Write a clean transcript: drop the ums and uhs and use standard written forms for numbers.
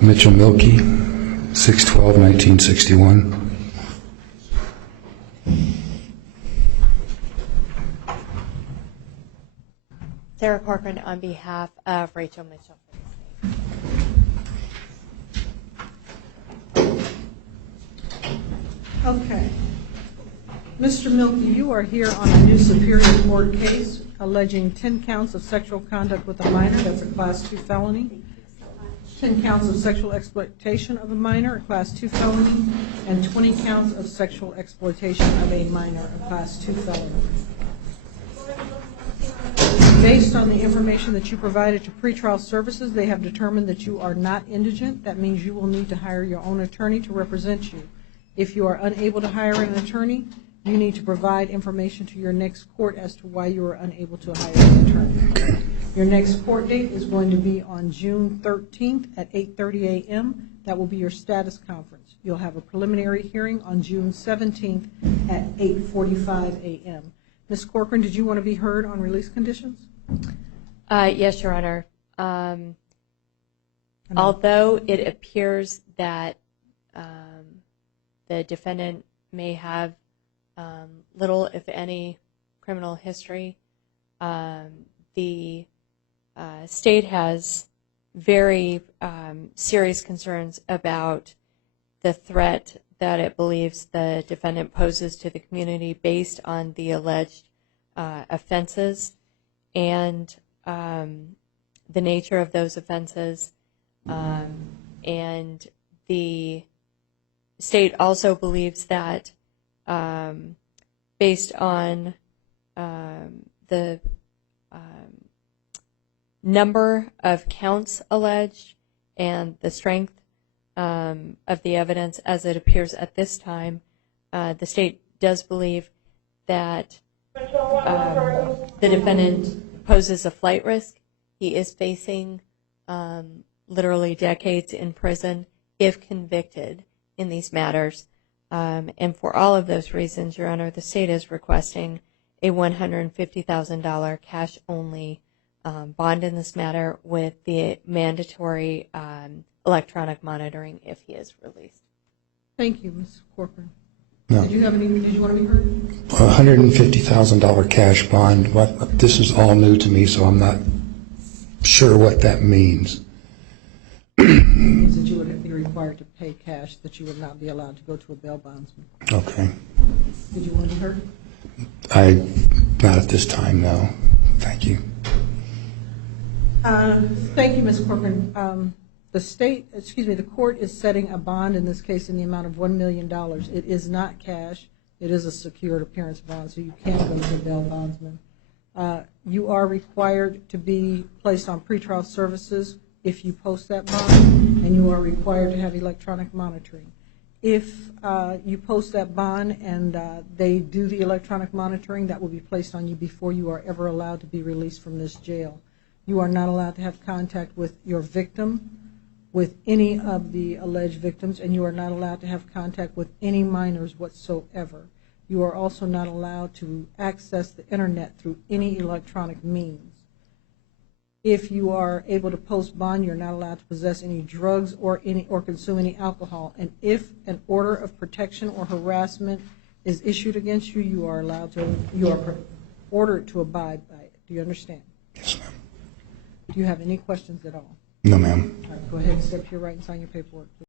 Mitchell Mielke, 6/12/1961. Sarah Corcoran on behalf of Rachel Mitchell. Okay. Mr. Mielke, you are here on a new Superior Court case alleging 10 counts of sexual conduct with a minor. That's a Class 2 felony. 10 counts of sexual exploitation of a minor, a Class 2 felony, and 20 counts of sexual exploitation of a minor, a Class 2 felony. Based on the information that you provided to pretrial services, they have determined that you are not indigent. That means you will need to hire your own attorney to represent you. If you are unable to hire an attorney, you need to provide information to your next court as to why you are unable to hire an attorney. Your next court date is going to be on June 13th at 8:30 a.m. That will be your status conference. You'll have a preliminary hearing on June 17th at 8:45 a.m. Ms. Corcoran, did you want to be heard on release conditions? Yes, Your Honor. Although it appears that the defendant may have little, if any, criminal history, the state has very serious concerns about the threat that it believes the defendant poses to the community based on the alleged offenses and the nature of those offenses. And the state also believes that based on the number of counts alleged and the strength of the evidence as it appears at this time, the state does believe that the defendant poses a flight risk. He is facing literally decades in prison if convicted in these matters. And for all of those reasons, Your Honor, the state is requesting a $150,000 cash-only bond in this matter with the mandatory electronic monitoring if he is released. Thank you, Ms. Corcoran. No. Did you want to be heard? $150,000 cash bond. This is all new to me, so I'm not sure what that means. It means that you would be required to pay cash, that you would not be allowed to go to a bail bondsman. Okay. Did you want to be heard? Not at this time, no. Thank you. Thank you, Ms. Corcoran. The court is setting a bond in this case in the amount of $1 million. It is not cash. It is a secured appearance bond, so you can't go to a bail bondsman. You are required to be placed on pretrial services if you post that bond, and you are required to have electronic monitoring. If you post that bond and they do the electronic monitoring, that will be placed on you before you are ever allowed to be released from this jail. You are not allowed to have contact with your victim, with any of the alleged victims, and you are not allowed to have contact with any minors whatsoever. You are also not allowed to access the internet through any electronic means. If you are able to post bond, you're not allowed to possess any drugs or consume any alcohol. And if an order of protection or harassment is issued against you, you are ordered to abide by it. Do you understand? Yes, ma'am. Do you have any questions at all? No, ma'am. All right, go ahead and step to your right and sign your paperwork, please.